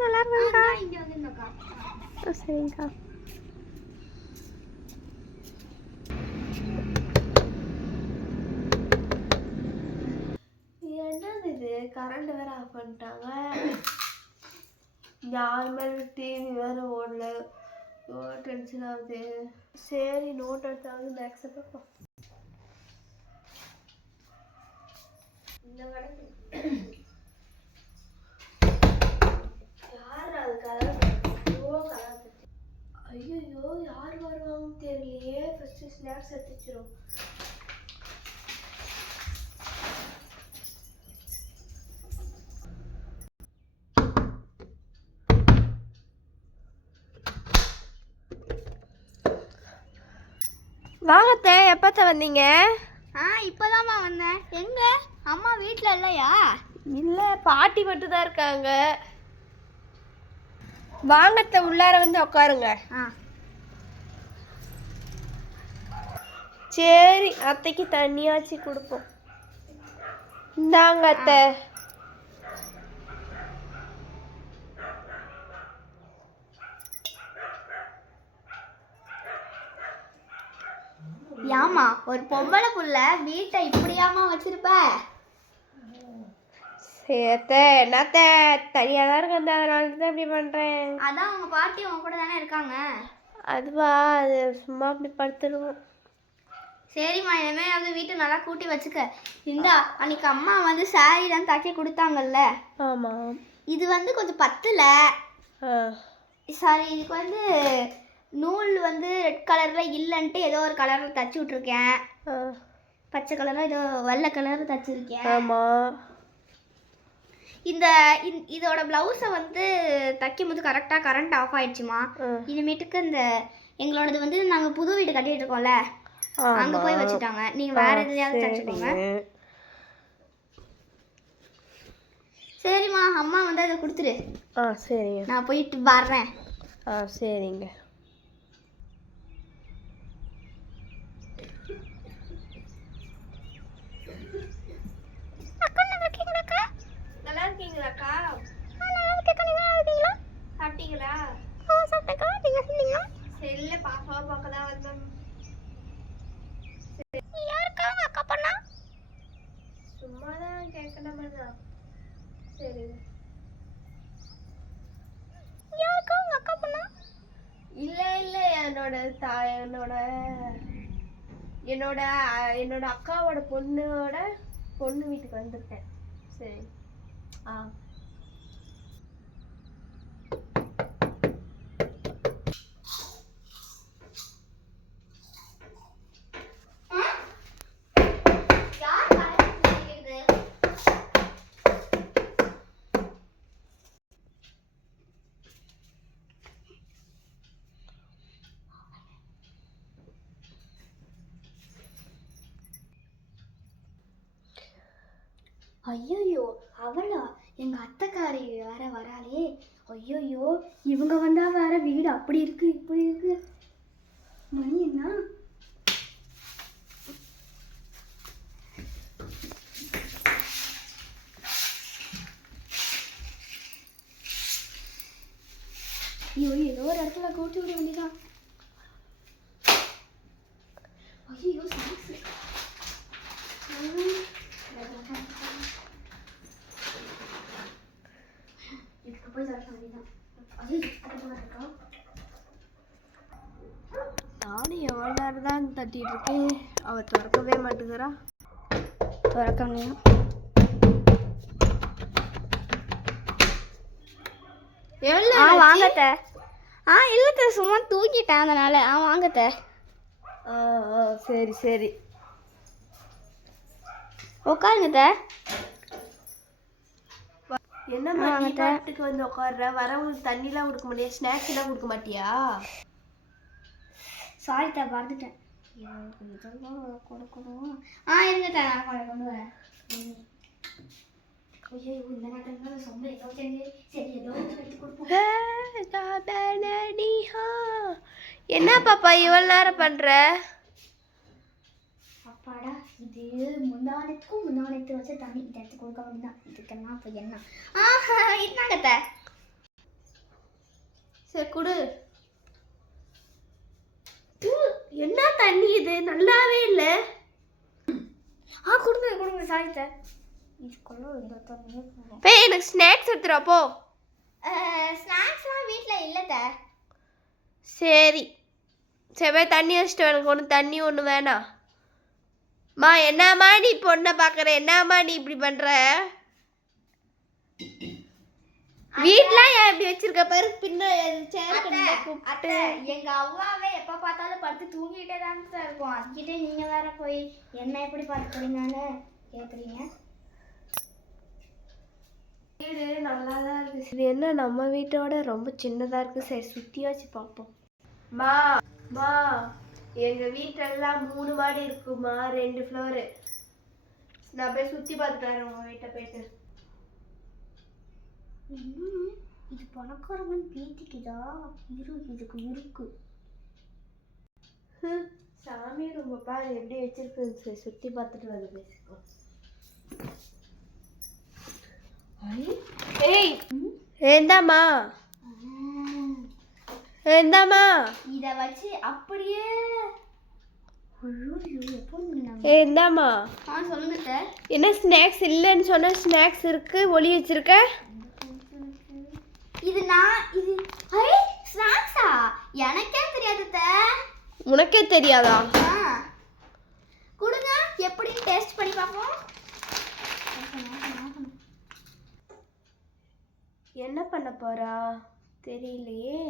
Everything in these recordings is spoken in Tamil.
நல்லா இருக்கேன்க்கா. சரிங்கக்கா. என்னது இது, கரண்ட் வேற ஆஃப் பண்ணிட்டாங்க. நார்மல் டிவி வேற ஓடல. டென்ஷன் ஆகுது. சரி நோட் எடுத்தாவது மேக்ஸை பார்ப்போம். இந்த கணக்கு யார் அது கலர் ஐயோ யார் வருவாங்கன்னு தெரியலையே. ஃபர்ஸ்ட் ஸ்நாக்ஸ் எடுத்து வச்சிரும். வாங்கத்த, எப்பத்த வந்தீங்க? இப்போதாம்மா வந்தேன். எங்க அம்மா வீட்டில் இல்லையா? இல்லை, பாட்டி மட்டும் தான் இருக்காங்க. வாங்கத்த, உள்ளார வந்து உட்காருங்க. சரி, அத்தைக்கு தண்ணியாச்சு கொடுப்போம். இந்தாங்க அத்தை. ஏமா ஒரு பொம்பளை புள்ள வீட்டை இப்படியாமா வச்சிருப்ப? சேத்த என்னத்த, தனியாக தான் இருக்கு, அதனால தான் இப்படி பண்ணுறேன். அதான் உங்கள் பாட்டி உங்க கூட தானே இருக்காங்க. அதுவா, அது சும்மா அப்படி படுத்துடுவோம். சரிம்மா, இனிமேல் வந்து வீட்டை நல்லா கூட்டி வச்சுக்க. இந்தா அன்னைக்கு அம்மா வந்து சாரீலாம் தைக்க கொடுத்தாங்கல்ல. ஆமாம். இது வந்து கொஞ்சம் பத்தல. சாரி, இதுக்கு வந்து நூல் வந்து ரெட் கலரில் இல்லைன்ட்டு ஏதோ ஒரு கலரில் தச்சு விட்ருக்கேன். பச்சை கலரில் ஏதோ வெள்ளை கலரில் தச்சுருக்கேன். ஆமாம். இதோட ப்ளவுஸை வந்து தைக்கும்போது கரெக்டாக கரண்ட் ஆஃப் ஆயிடுச்சுமா. இனிமேட்டுக்கு இந்த எங்களோடது வந்து நாங்கள் புது வீடு கட்டிகிட்டு இருக்கோம்ல, அங்கே போய் வச்சுட்டாங்க. நீங்கள் வேறு எதுலையாவது தச்சுக்கோங்க. சரிம்மா, அம்மா வந்து அதை கொடுத்துரு. சரிங்க, நான் போயிட்டு வர்றேன். சரிங்க. நல்லா இருக்கீங்களாக்கா? சாப்பிட்டீங்களா? செல்ல பாப்பாவை பார்க்க தான் வந்தோம். அக்கா பண்ணா சும்மா தான் கேட்கணுமா? சரி. அக்கா பண்ணா இல்லை இல்லை, என்னோட அக்காவோட பொண்ணு வீட்டுக்கு வந்திருக்கேன். சரி. ஐயோ, அவளா? எங்க அத்தைக்காரி வேற வராளே. ஐயோ, இவங்க வந்தா வேற வீடு அப்படி இருக்கு இப்படி இருக்கு. மணி என்ன? ஐயோ, ஏதோ ஒரு இடத்துல கூட்டி விட வேண்டியதான். ஐயோ, நானும் எவ்வளோ நேரம் தான் தட்டிட்டு இருக்கேன், அவ திறக்கவே மாட்டேங்கிறா. திறக்கணும். வாங்கத்த. இல்லத்த, சும்மா தூக்கிட்டேன் அதனால. வாங்கத்த. சரி சரி, உட்காருங்கத்த. என்னம்மா வீட்டுக்கு வந்து உட்கார்ற? வரவங்களுக்கு தண்ணிலாம் கொடுக்க மாட்டியா? ஸ்நாக்ஸ் எல்லாம் கொடுக்க மாட்டியா? சாரி தா, மறந்துட்டேன். கொடுக்கணும். இருங்கத்த, நான் கொண்டு வரேன். ஐயோ, இந்த நேரத்தில் சொந்த ஏதோ தெரிஞ்சு சரி ஏதோ எடுத்து கொடுப்போம். என்ன பாப்பா இவ்வளோ நேரம் பண்ற? இது முந்தானத்துக்கு வச்சு தண்ணி இந்த இடத்துக்கு கொடுக்க வேண்டியதான். இதுக்கெல்லாம் இப்போ என்ன இருந்தாங்கத்த. சரி கொடு. என்ன தண்ணி இது, நல்லாவே இல்லை. கொடுங்க சாரி சார். இதுக்குள்ள இந்த தண்ணியே போகும். போய் எனக்கு ஸ்நாக்ஸ் எடுத்துரு போ. ஸ்நாக்ஸ்லாம் வீட்டில் இல்லைத்த. சரி சரி போய் தண்ணி வச்சுட்டு எனக்கு ஒன்று தண்ணி ஒன்று வேணாம். மா என்னம்மா நீ பொண்ணை பார்க்குற, என்னம்மா நீ இப்படி பண்ணுற? வீட்லாம் ஏன் இப்படி வச்சிருக்க பாரு, பின்ன அத்தை எங்க அவ்வாவே எப்ப பார்த்தாலும் படுத்து தூங்கிட்டே தான் சார் இருக்கும். அதுக்கிட்டே நீங்க வேற போய் என்ன எப்படி பார்த்துக்கிறீங்கன்னு கேட்குறீங்க. வீடு நல்லா தான் இருக்கு. இது என்ன நம்ம வீட்டோட ரொம்ப சின்னதாக இருக்கு. சரி சுற்றி வச்சு பார்ப்போம். மா மா எங்கள் வீட்டெல்லாம் 3 மாடி இருக்குமா, 2 ஃப்ளோரு. நான் போய் சுற்றி பார்த்துட்டு வரேன் உங்கள் வீட்டை போயிட்டு. இது பணக்காரவன் பீத்திக்குதா? இதுக்கு இருக்கு. சாமி ரொம்ப பாரு எப்படி வச்சிருக்கு. சுற்றி பார்த்துட்டு வந்து பேசிக்கோ. ஏய் ஏந்தாம்மா ஏந்தாம்மா இத வச்சு அப்படியே ஏந்தாம்மா. சொல்லுங்க சார். என்ன ஸ்நாக்ஸ் இல்லைன்னு சொன்ன, ஸ்நாக்ஸ் இருக்கு, ஒளி வச்சிருக்க. இது ஸ்நாக்ஸா? எனக்கே தெரியாது சார். உனக்கே தெரியாதா? கொடுங்க எப்படி டேஸ்ட் பண்ணி பார்ப்போம். என்ன பண்ண போறா தெரியலையே.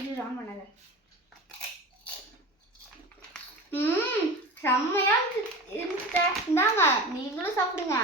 இது ராமனல. செம்மையா இருக்கு. இந்தாங்க நீங்களும் சாப்பிடுங்க.